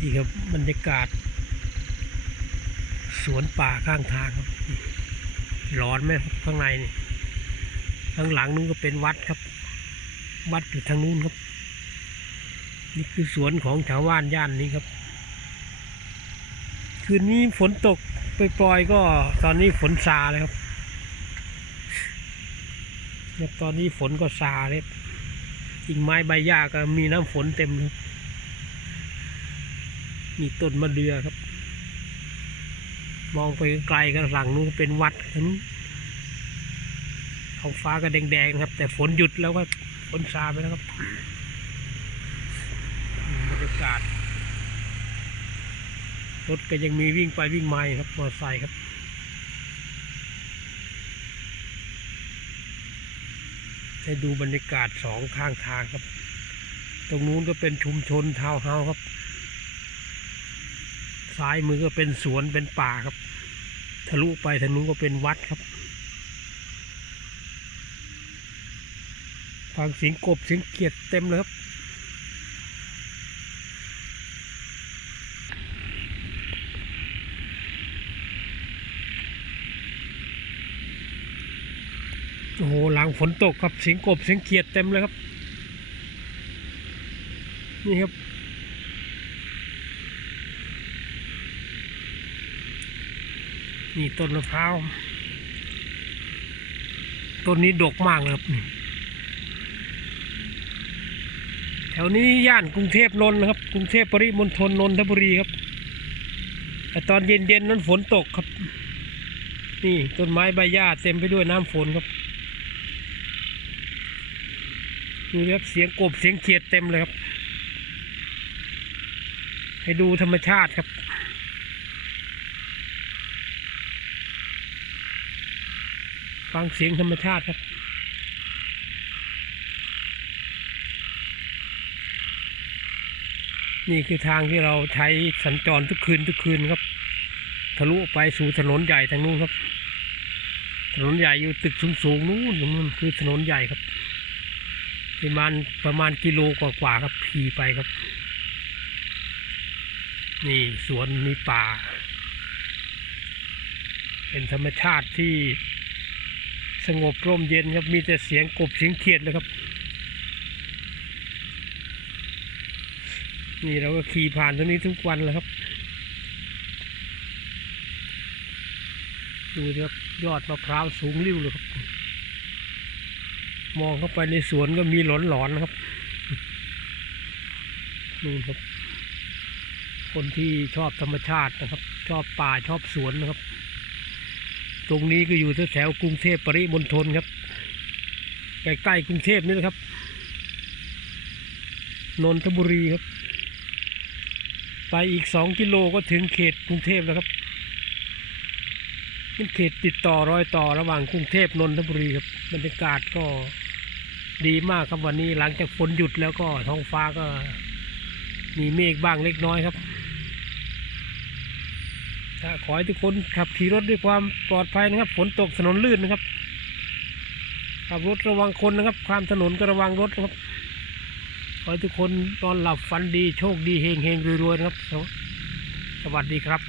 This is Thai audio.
นี่ครับบรรยากาศ สวนป่าข้างทางครับร้อนไหมข้างในนี่ข้างหลังนู้นก็เป็นวัดครับ วัดอยู่ทางนู้นครับ นี่คือสวนของชาวบ้านย่านนี้ครับ คืนนี้ฝนตกไปปล่อยก็ตอนนี้ฝนซาเลยครับเนี่ยตอนนี้ฝนก็ซาเลยกิ่งไม้ใบหญ้าก็มีน้ำฝนเต็มเลย มีต้นมะเดื่อครับ มองไปไกลกันหลังนู้นเป็นวัดทั้งนู้นท้องฟ้าก็แดงๆครับ แต่ฝนหยุดแล้วก็ฝนซาไปแล้วครับบรรยากาศรถก็ยังมีวิ่งไปวิ่งมาครับมอเตอร์ไซค์ครับให้ดูบรรยากาศสองข้างทางครับ ตรงนู้นก็เป็นชุมชนทาวน์เฮาส์ครับ ซ้ายมือก็เป็นสวนเป็นป่าครับ ทะลุไปทางนู้นก็เป็นวัดครับฟังเสียงกบเสียงเกียดเต็มเลยครับโอ้โหหลังฝนตกครับเสียงกบเสียงเขียดเต็มเลยครับ นี่ครับ นี่ต้นมะพร้าวต้นนี้ดกมากเลยครับนี่แถวนี้ย่านกรุงเทพนนท์นะครับกรุงเทพปริมณฑลนนทบุรีครับ แต่ตอนเย็นๆนั้นฝนตกครับ นี่ต้นไม้ใบหญ้าเต็มไปด้วยน้ำฝนครับดูครับเสียงกบเสียงเขียดเต็มเลยครับ ให้ดูธรรมชาติครับ ฟังเสียงธรรมชาติครับนี่คือทางที่เราใช้สัญจรทุกคืนทุกคืนครับ ทะลุไปสู่ถนนใหญ่ทางนู้นครับ ถนนใหญ่อยู่ตึกสูงๆนู้นนู้นคือถนนใหญ่ครับ ประมาณประมาณกิโลกว่าๆครับขี่ไปครับ นี่สวนมีป่า เป็นธรรมชาติที่ สงบร่มเย็นครับมีแต่เสียงกบเสียงเขียดเลยครับ นี่เราก็ขี่ผ่านตรงนี้ทุกวันแล้วครับ ดูครับยอดมะพร้าวสูงริ้วเลยครับ มองเข้าไปในสวนก็มีหลอนๆนะครับนู่นครับ คนที่ชอบธรรมชาตินะครับ ชอบป่าชอบสวนนะครับ ตรงนี้ก็อยู่แถวกรุงเทพปริมณฑลครับใกล้ๆกรุงเทพนี่นะครับนนทบุรีครับ ไปอีกสองกิโลก็ถึงเขตกรุงเทพแล้วครับเป็นเขตติดต่อรอยต่อระหว่างกรุงเทพนนทบุรีครับบรรยากาศก็ดีมากครับวันนี้หลังจากฝนหยุดแล้วก็ท้องฟ้าก็มีเมฆบ้างเล็กน้อยครับ ขอให้ทุกคนขับขี่รถด้วยความปลอดภัยนะครับ ฝนตกถนนลื่นนะครับ ขับรถระวังคนนะครับ ความถนนก็ระวังรถนะครับ ขอให้ทุกคนนอนหลับฝันดีโชคดีเฮงเฮงรวยๆนะครับ สวัสดีครับ